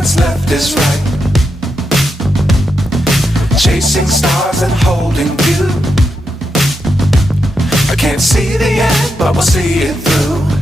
what's left is right. Chasing stars and holding you. I can't see the end, but we'll see it through.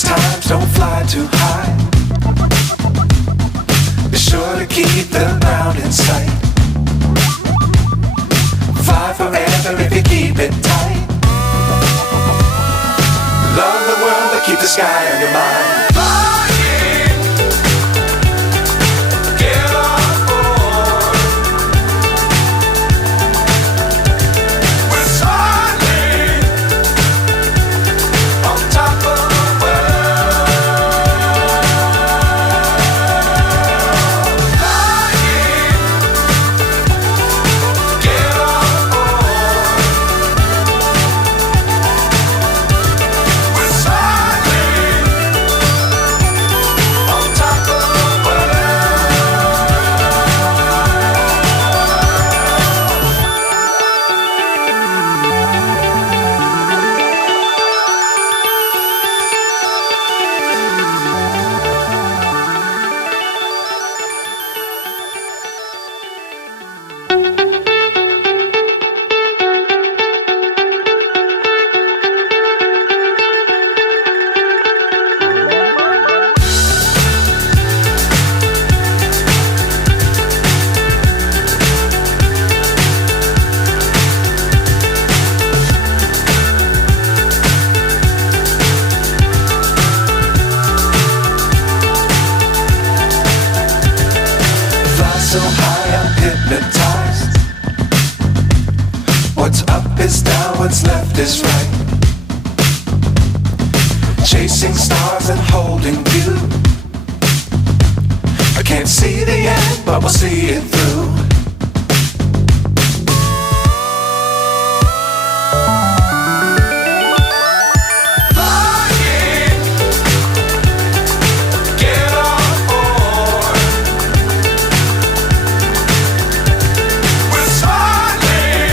Times don't fly too high. Be sure to keep the ground in sight. Fly forever if you keep it tight. Love the world but keep the sky on your mind. So high I'm hypnotized. What's up is down, what's left is right. Chasing stars and holding you. I can't see the end, but we'll see it through.